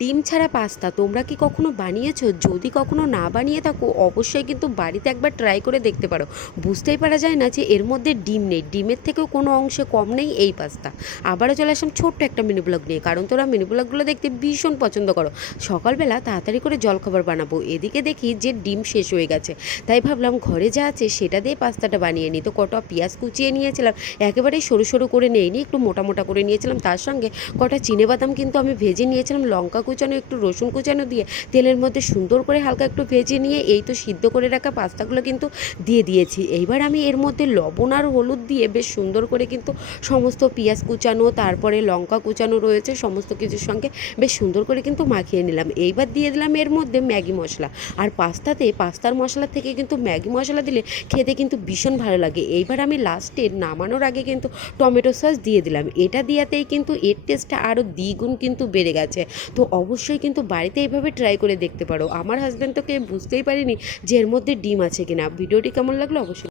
ডিম ছাড়া পাস্তা তোমরা কি কখনো বানিয়েছো? যদি কখনো না বানিয়ে থাকো অবশ্যই কিন্তু বাড়িতে একবার ট্রাই করে দেখতে পারো। বুঝতেই পারা যায় না যে এর মধ্যে ডিম নেই, ডিমের থেকেও কোনো অংশে কম নেই এই পাস্তা। আবারও চলে আসলাম ছোট্ট একটা মিনি ব্লগ নিয়ে, কারণ তোরা মিনি ব্লগগুলো দেখতে ভীষণ পছন্দ করো। সকালবেলা তাড়াতাড়ি করে জলখাবার বানাবো, এদিকে দেখি যে ডিম শেষ হয়ে গেছে। তাই ভাবলাম ঘরে যা আছে সেটা দিয়ে পাস্তাটা বানিয়ে নিই। তো কটা পেঁয়াজ কুচিয়ে নিয়েছিলাম, একেবারেই সরু সরু করে নিইনি, একটু মোটা মোটা করে নিয়েছিলাম। তার সঙ্গে কটা চিনেবাদাম কিন্তু আমি ভেজে নিয়েছিলাম, লঙ্কা কুচানো একটু রসুন কুচানো দিয়ে তেলের মধ্যে সুন্দর করে হালকা একটু ভেজে নিয়ে এই তো সিদ্ধ করে রাখা পাস্তাগুলো কিন্তু দিয়ে দিয়েছি। এইবার আমি এর মধ্যে লবণ আর হলুদ দিয়ে বেশ সুন্দর করে কিন্তু সমস্ত পেঁয়াজ কুচানো, তারপরে লঙ্কা কুচানো রয়েছে, সমস্ত কিছুর সঙ্গে বেশ সুন্দর করে কিন্তু মাখিয়ে নিলাম। এইবার দিয়ে দিলাম এর মধ্যে ম্যাগি মশলা। আর পাস্তার মশলা থেকে কিন্তু ম্যাগি মশলা দিলে খেতে কিন্তু ভীষণ ভালো লাগে। এইবার আমি লাস্টে নামানোর আগে কিন্তু টমেটো সস দিয়ে দিলাম। এটা দিয়াতেই কিন্তু এর টেস্টটা আরও দ্বিগুণ কিন্তু বেড়ে গেছে। তো অবশ্যই কিন্তু বাড়িতে এইভাবে ট্রাই করে দেখতে পারো। আমার হাজব্যান্ড তোকে বুঝতেই পারিনি যে এর মধ্যে ডিম আছে কিনা। ভিডিওটি কেমন লাগলো অবশ্যই